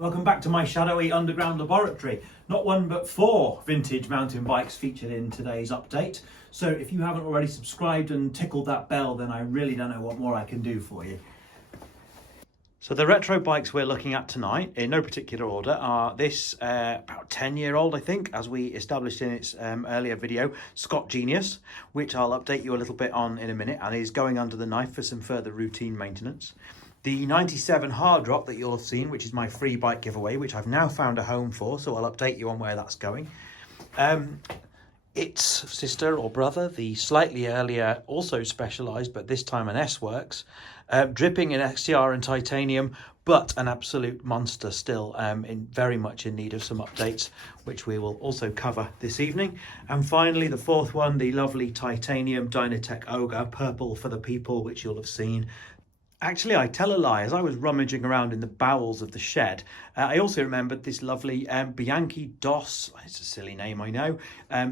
Welcome back to my shadowy underground laboratory. Not one but 4 vintage mountain bikes featured in today's update. So if you haven't already subscribed and tickled that bell, then I really don't know what more I can do for you. So the retro bikes we're looking at tonight, in no particular order, are this about 10-year-old, I think, as we established in its earlier video, Scott Genius, which I'll update you a little bit on in a minute, and is going under the knife for some further routine maintenance. The 97 Hardrock that you'll have seen, which is my free bike giveaway, which I've now found a home for, so I'll update you on where that's going. Its sister or brother, the slightly earlier, also Specialized, but this time an S-Works, dripping in XTR and titanium, but an absolute monster still, very much in need of some updates, which we will also cover this evening. And finally, the 4th one, the lovely titanium Dynatech Ogre, purple for the people, which you'll have seen. Actually, I tell a lie. As I was rummaging around in the bowels of the shed, I also remembered this lovely Bianchi Doss. It's a silly name, I know.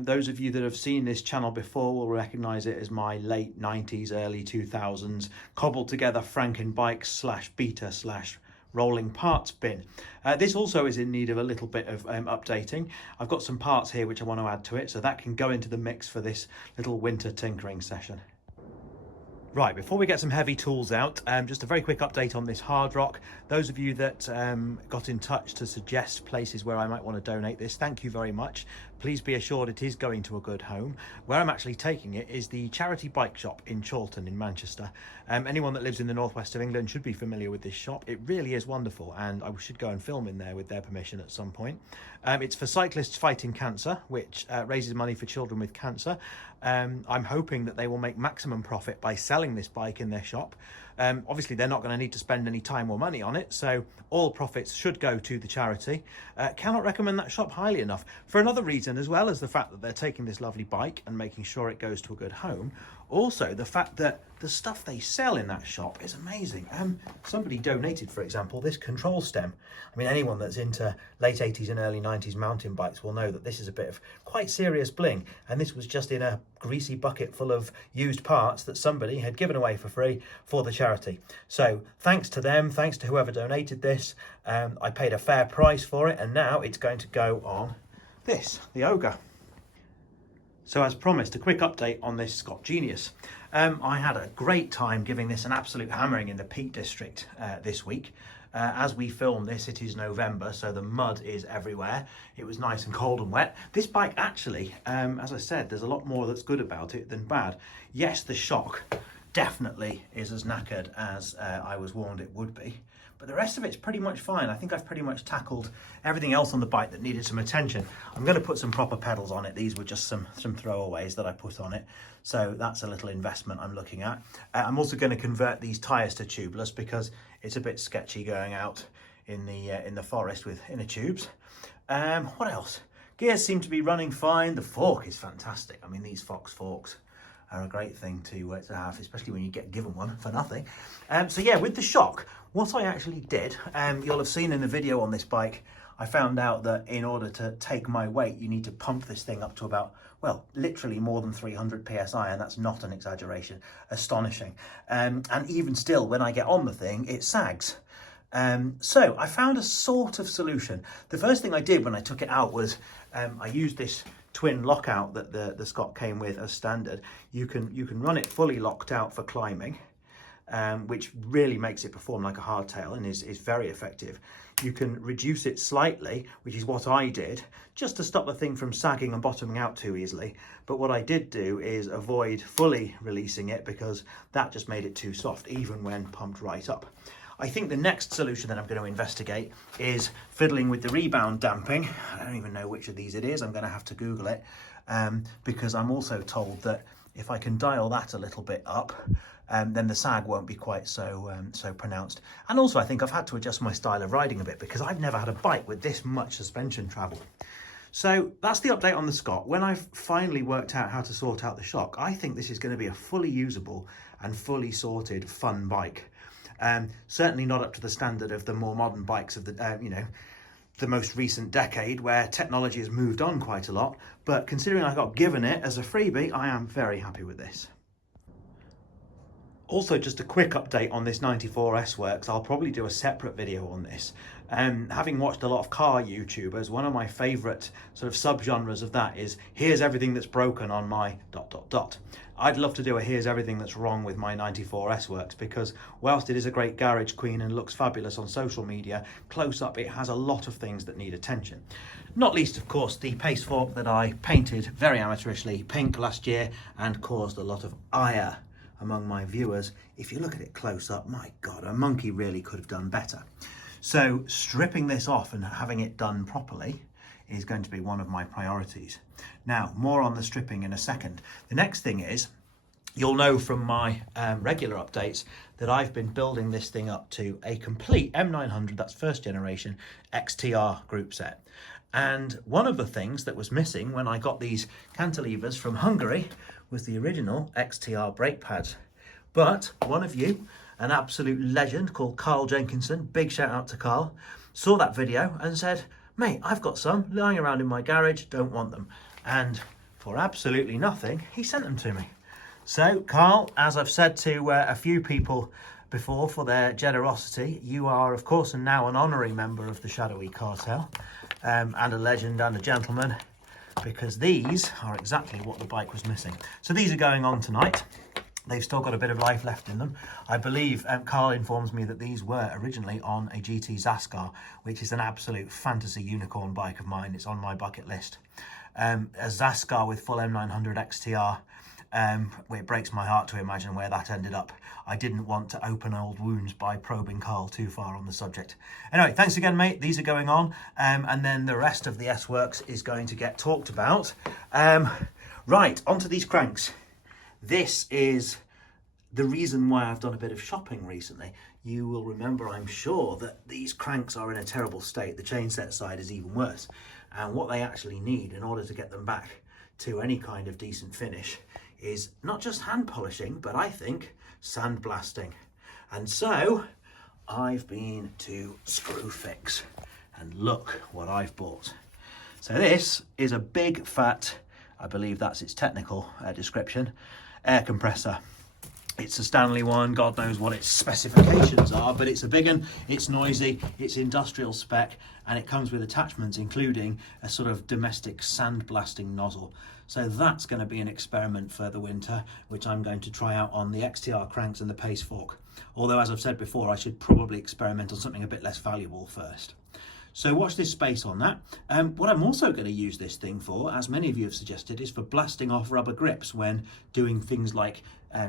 Those of you that have seen this channel before will recognise it as my late 90s, early 2000s, cobbled together Franken bikes / beta / rolling parts bin. This also is in need of a little bit of updating. I've got some parts here which I want to add to it, so that can go into the mix for this little winter tinkering session. Right, before we get some heavy tools out, just a very quick update on this Hardrock. Those of you that got in touch to suggest places where I might want to donate this, thank you very much. Please be assured it is going to a good home. Where I'm actually taking it is the charity bike shop in Chorlton in Manchester. Anyone that lives in the northwest of England should be familiar with this shop. It really is wonderful, and I should go and film in there with their permission at some point. It's for cyclists fighting cancer, which raises money for children with cancer. I'm hoping that they will make maximum profit by selling this bike in their shop. Obviously, they're not going to need to spend any time or money on it, so all profits should go to the charity. Cannot recommend that shop highly enough. For another reason, as well as the fact that they're taking this lovely bike and making sure it goes to a good home, also the fact that the stuff they sell in that shop is amazing. Somebody donated, for example, this control stem. I mean, anyone that's into late 80s and early 90s mountain bikes will know that this is a bit of quite serious bling, and this was just in a greasy bucket full of used parts that somebody had given away for free for the charity. So thanks to them, thanks to whoever donated this. I paid a fair price for it, and now it's going to go on this, the Ogre. So as promised, a quick update on this Scott Genius. I had a great time giving this an absolute hammering in the Peak District this week. As we film this, it is November, so the mud is everywhere. It was nice and cold and wet. This bike actually, as I said, there's a lot more that's good about it than bad. Yes, the shock definitely is as knackered as I was warned it would be, but the rest of it's pretty much fine. I think I've pretty much tackled everything else on the bike that needed some attention. I'm going to put some proper pedals on it. These were just some throwaways that I put on it, so that's a little investment I'm looking at. I'm also going to convert these tyres to tubeless because it's a bit sketchy going out in the forest with inner tubes. What else? Gears seem to be running fine. The fork is fantastic. I mean, these Fox forks are a great thing to have, especially when you get given one for nothing. So yeah, with the shock, what I actually did, you'll have seen in the video on this bike, I found out that in order to take my weight, you need to pump this thing up to about, well, literally more than 300 PSI, and that's not an exaggeration. Astonishing. And even still, when I get on the thing, it sags. So I found a sort of solution. The first thing I did when I took it out was I used this twin lockout that the Scott came with as standard. You can run it fully locked out for climbing, which really makes it perform like a hardtail and is very effective. You can reduce it slightly, which is what I did, just to stop the thing from sagging and bottoming out too easily. But what I did do is avoid fully releasing it because that just made it too soft, even when pumped right up. I think the next solution that I'm going to investigate is fiddling with the rebound damping. I don't even know which of these it is. I'm going to have to Google it because I'm also told that if I can dial that a little bit up, then the sag won't be quite so pronounced. And also I think I've had to adjust my style of riding a bit because I've never had a bike with this much suspension travel. So that's the update on the Scott. When I've finally worked out how to sort out the shock, I think this is going to be a fully usable and fully sorted fun bike. Certainly not up to the standard of the more modern bikes of the, the most recent decade where technology has moved on quite a lot. But considering I got given it as a freebie, I am very happy with this. Also, just a quick update on this 94S Works. I'll probably do a separate video on this. Having watched a lot of car YouTubers, one of my favourite sort of subgenres of that is here's everything that's broken on my ... I'd love to do a here's everything that's wrong with my 94S Works, because whilst it is a great garage queen and looks fabulous on social media, close up it has a lot of things that need attention. Not least, of course, the pace fork that I painted very amateurishly pink last year and caused a lot of ire among my viewers. If you look at it close up, my God, a monkey really could have done better. So stripping this off and having it done properly is going to be one of my priorities. Now, more on the stripping in a second. The next thing is, you'll know from my regular updates that I've been building this thing up to a complete M900, that's first generation, XTR group set. And one of the things that was missing when I got these cantilevers from Hungary was the original XTR brake pads. But one of you, an absolute legend called Carl Jenkinson, big shout out to Carl, saw that video and said, mate, I've got some lying around in my garage, don't want them. And for absolutely nothing, he sent them to me. So Carl, as I've said to a few people before for their generosity, you are of course and now an honorary member of the Shadowy Cartel, and a legend and a gentleman, because these are exactly what the bike was missing. So these are going on tonight. They've still got a bit of life left in them. I believe Carl informs me that these were originally on a GT Zaskar, which is an absolute fantasy unicorn bike of mine. It's on my bucket list. A Zaskar with full M900 XTR. It breaks my heart to imagine where that ended up. I didn't want to open old wounds by probing Carl too far on the subject. Anyway, thanks again, mate. These are going on, and then the rest of the S-Works is going to get talked about. Right, onto these cranks. This is the reason why I've done a bit of shopping recently. You will remember, I'm sure, that these cranks are in a terrible state. The chainset side is even worse. And what they actually need in order to get them back to any kind of decent finish is not just hand polishing, but I think sandblasting. And so I've been to Screwfix, and look what I've bought. So this is a big fat, I believe that's its technical description, air compressor. It's a Stanley one, God knows what its specifications are, but it's a big one, it's noisy, it's industrial spec, and it comes with attachments including a sort of domestic sandblasting nozzle. So that's going to be an experiment for the winter, which I'm going to try out on the XTR cranks and the pace fork. Although, as I've said before, I should probably experiment on something a bit less valuable first. So watch this space on that. What I'm also going to use this thing for, as many of you have suggested, is for blasting off rubber grips when doing things like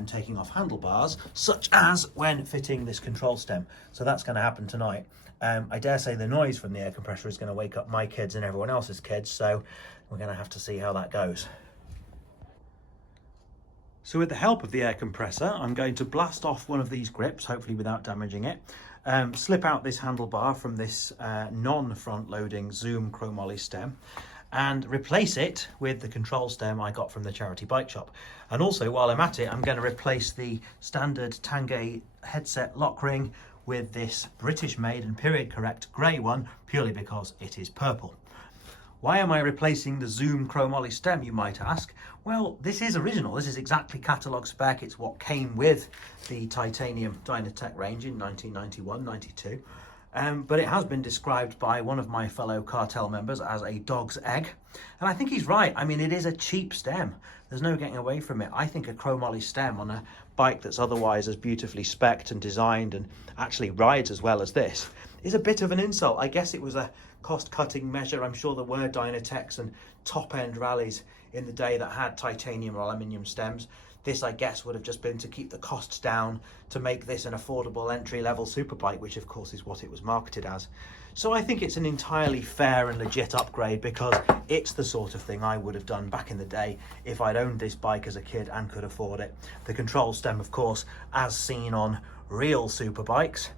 taking off handlebars, such as when fitting this control stem. So that's going to happen tonight. I dare say the noise from the air compressor is going to wake up my kids and everyone else's kids, so we're going to have to see how that goes. So with the help of the air compressor, I'm going to blast off one of these grips, hopefully without damaging it. Slip out this handlebar from this non-front loading Zoom chromoly stem and replace it with the control stem I got from the charity bike shop. And also, while I'm at it, I'm going to replace the standard Tanguay headset lock ring with this British made and period correct grey one, purely because it is purple. Why am I replacing the Zoom chromoly stem, you might ask? Well, this is original. This is exactly catalogue spec. It's what came with the titanium Dynatech range in 1991-92. But it has been described by one of my fellow cartel members as a dog's egg. And I think he's right. I mean, it is a cheap stem. There's no getting away from it. I think a chromoly stem on a bike that's otherwise as beautifully spec'd and designed and actually rides as well as this is a bit of an insult. I guess it was a cost-cutting measure. I'm sure there were Dynatechs and top-end Raleighs in the day that had titanium or aluminium stems. This, I guess, would have just been to keep the costs down, to make this an affordable entry-level superbike, which of course is what it was marketed as. So I think it's an entirely fair and legit upgrade, because it's the sort of thing I would have done back in the day if I'd owned this bike as a kid and could afford it. The control stem, of course, as seen on real superbikes,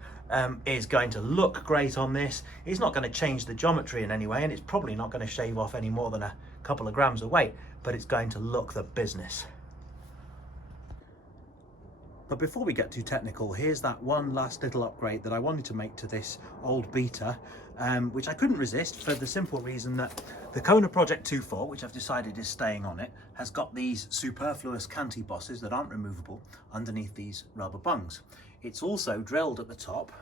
is going to look great on this. It's not going to change the geometry in any way, and it's probably not going to shave off any more than a couple of grams of weight, but it's going to look the business. But before we get too technical, here's that one last little upgrade that I wanted to make to this old Beta, which I couldn't resist for the simple reason that the Kona Project 2.4, which I've decided is staying on it, has got these superfluous canty bosses that aren't removable underneath these rubber bungs. It's also drilled at the top,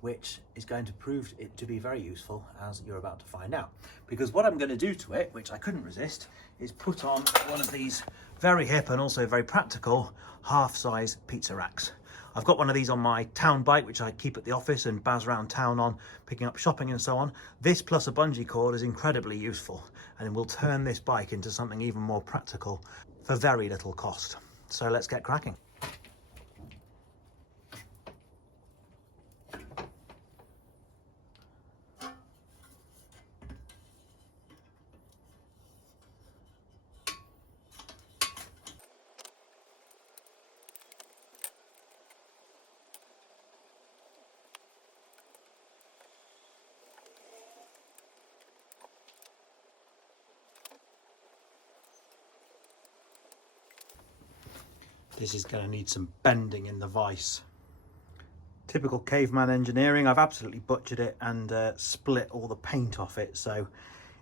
which is going to prove it to be very useful, as you're about to find out. Because what I'm going to do to it, which I couldn't resist, is put on one of these very hip and also very practical half-size pizza racks. I've got one of these on my town bike, which I keep at the office and buzz around town on, picking up shopping and so on. This plus a bungee cord is incredibly useful, and will turn this bike into something even more practical for very little cost. So let's get cracking. This is going to need some bending in the vise. Typical caveman engineering. I've absolutely butchered it and split all the paint off it. So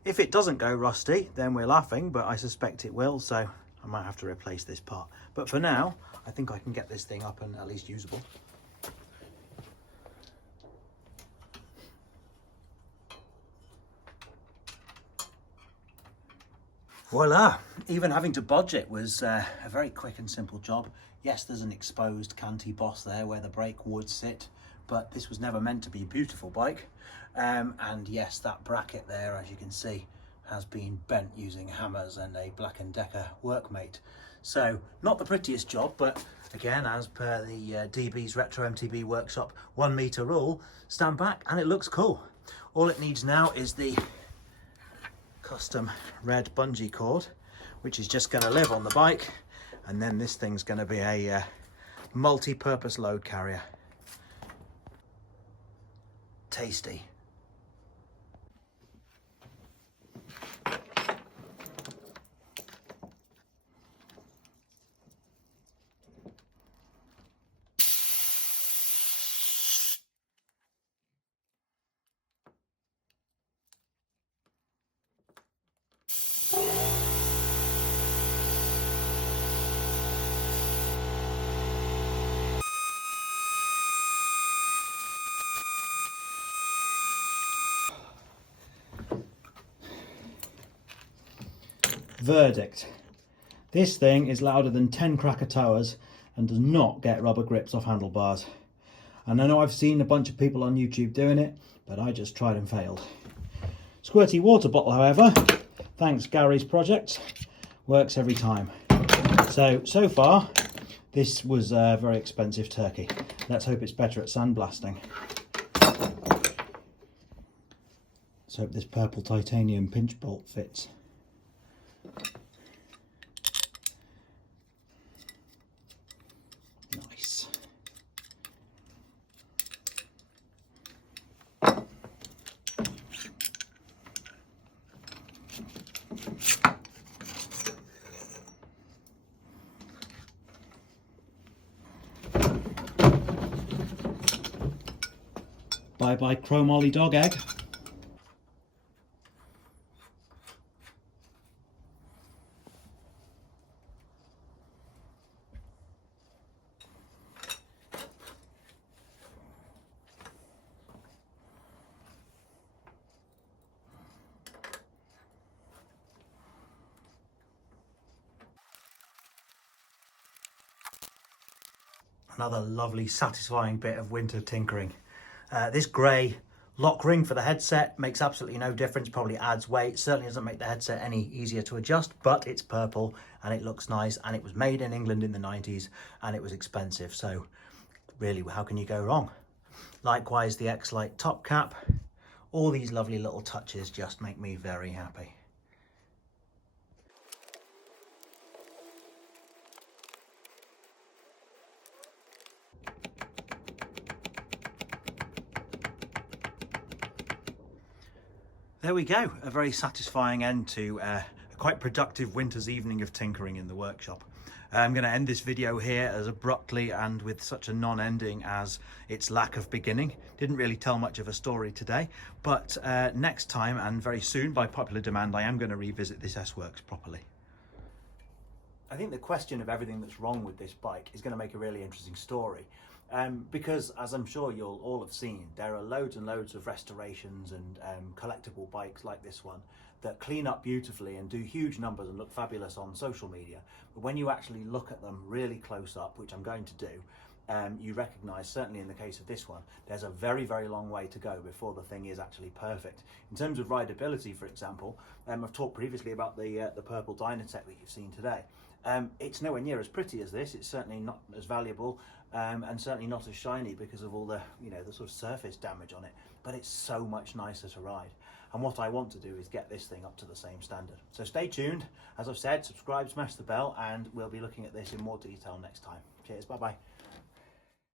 if it doesn't go rusty, then we're laughing, but I suspect it will. So I might have to replace this part. But for now, I think I can get this thing up and at least usable. Voila! Even having to bodge it was a very quick and simple job. Yes, there's an exposed canty boss there where the brake would sit, but this was never meant to be a beautiful bike. And yes, that bracket there, as you can see, has been bent using hammers and a Black & Decker workmate. So not the prettiest job, but again, as per the DB's Retro MTB Workshop 1 meter rule, stand back and it looks cool. All it needs now is the custom red bungee cord, which is just going to live on the bike, and then this thing's going to be a multi-purpose load carrier. Tasty. Verdict. This thing is louder than 10 Krakatoas and does not get rubber grips off handlebars. And I know I've seen a bunch of people on YouTube doing it, but I just tried and failed. Squirty water bottle, however, thanks Gary's project, works every time. So far, this was a very expensive turkey. Let's hope it's better at sandblasting. Let's hope this purple titanium pinch bolt fits. Nice. Bye bye chrome ollie dog egg. Another lovely, satisfying bit of winter tinkering. This grey lock ring for the headset makes absolutely no difference, probably adds weight, certainly doesn't make the headset any easier to adjust, but it's purple and it looks nice, and it was made in England in the 90s and it was expensive, so really, how can you go wrong? Likewise, the X-Lite top cap, all these lovely little touches just make me very happy. There we go, a very satisfying end to a quite productive winter's evening of tinkering in the workshop. I'm going to end this video here as abruptly and with such a non-ending as its lack of beginning. Didn't really tell much of a story today, but next time and very soon by popular demand I am going to revisit this S-Works properly. I think the question of everything that's wrong with this bike is going to make a really interesting story. Because, as I'm sure you'll all have seen, there are loads and loads of restorations and collectible bikes like this one that clean up beautifully and do huge numbers and look fabulous on social media. But when you actually look at them really close up, which I'm going to do, you recognise, certainly in the case of this one, there's a very, very long way to go before the thing is actually perfect. In terms of rideability, for example, I've talked previously about the purple Dynatech that you've seen today. It's nowhere near as pretty as this. It's certainly not as valuable and certainly not as shiny because of all the, the sort of surface damage on it, but it's so much nicer to ride. And what I want to do is get this thing up to the same standard. So stay tuned. As I've said, subscribe, smash the bell, and we'll be looking at this in more detail next time. Cheers, bye-bye.